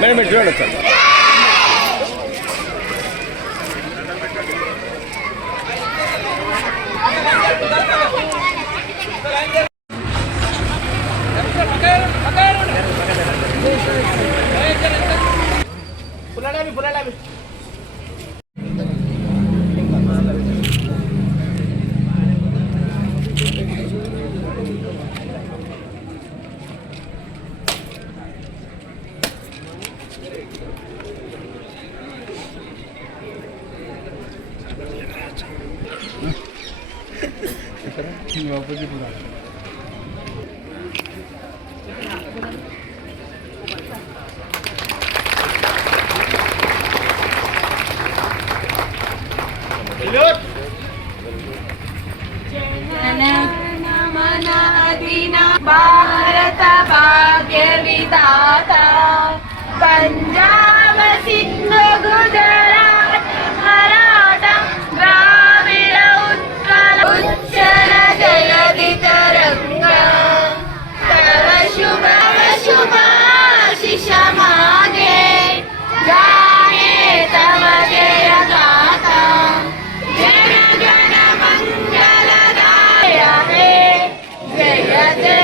Madam చూడండి sir. Bharat भाग्य विधाता पंजाब सिंध गुजरात मराठा द्राविड उत्कल उच्चल जयति तरंगा तव शुभ आशीष मागे गाये तव जय गाथा जन गण मंगलदाय हे जय जय।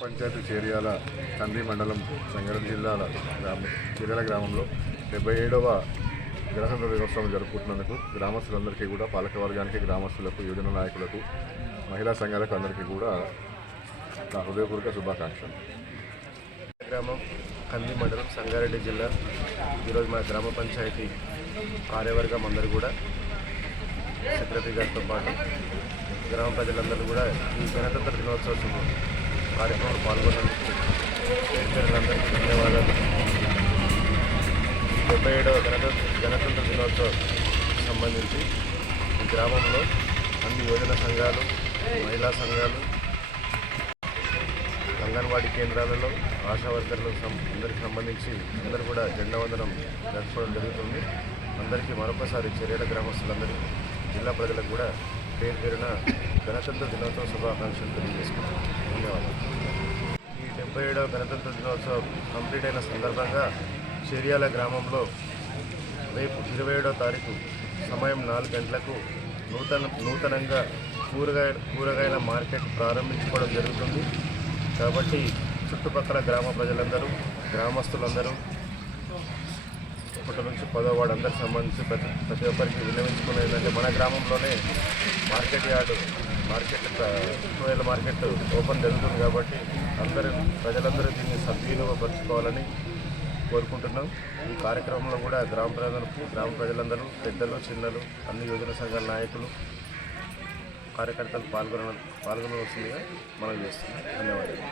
పంచాయతీ చేర్యాల కంది మండలం సంగారెడ్డి జిల్లాల చేర్యాల గ్రామంలో 77వ గణతంత్ర దినోత్సవం జరుపుకుంటున్నందుకు గ్రామస్తులందరికీ కూడా పాలకవర్గానికి, గ్రామస్తులకు, యువజన నాయకులకు, మహిళా సంఘాలకు అందరికీ కూడా నా హృదయపూర్వక శుభాకాంక్షలు. గ్రామం కంది మండలం సంగారెడ్డి జిల్లా. ఈరోజు మా గ్రామ పంచాయతీ కార్యవర్గం అందరూ కూడా సెక్రటరీ గారితో పాటు గ్రామ ప్రజలందరూ కూడా ఈ గణతంత్ర దినోత్సవం కార్యక్రమంలో పాల్గొన్నందుకు అందరికీ ధన్యవాదాలు. 77వ గణతంత్ర దినోత్సవం సంబంధించి ఈ గ్రామంలో అన్ని యువజన సంఘాలు, మహిళా సంఘాలు, అంగన్వాడీ కేంద్రాలలో ఆశా వర్కర్లకు అందరికి సంబంధించి అందరూ కూడా జెండా వందనం జరుపుకోవడం జరుగుతుంది. అందరికీ మరొకసారి చేర్యాల గ్రామస్తులందరికీ, జిల్లా ప్రజలకు కూడా పేరు పేరున గణతంత్ర దినోత్సవ శుభాకాంక్షలు తెలియజేసుకుంటాం. ధన్యవాదాలు. ఈ 77వ గణతంత్ర దినోత్సవం కంప్లీట్ అయిన సందర్భంగా చేర్యాల గ్రామంలో రేపు 27వ తారీఖు సమయం 4 గంటలకు నూతనంగా కూరగాయల మార్కెట్ ప్రారంభించుకోవడం జరుగుతుంది. కాబట్టి చుట్టుపక్కల గ్రామ ప్రజలందరూ, గ్రామస్తులందరూ 1 నుంచి 10వ వార్డు అందరికి సంబంధించి ప్రతి ఒక్కరికి విన్నవించుకునేది ఏంటంటే, మన గ్రామంలోనే కూరగాయల మార్కెట్ ఓపెన్ జరుగుతుంది. కాబట్టి ప్రజలందరూ దీన్ని సద్వినియోగపరచుకోవాలని కోరుకుంటున్నాం. ఈ కార్యక్రమంలో కూడా గ్రామ ప్రజలందరూ, పెద్దలు, చిన్నలు, అన్ని యువజన సంఘాల నాయకులు, కార్యకర్తలు పాల్గొనవలసిందిగా మనం చేస్తున్నాం. ధన్యవాదాలు.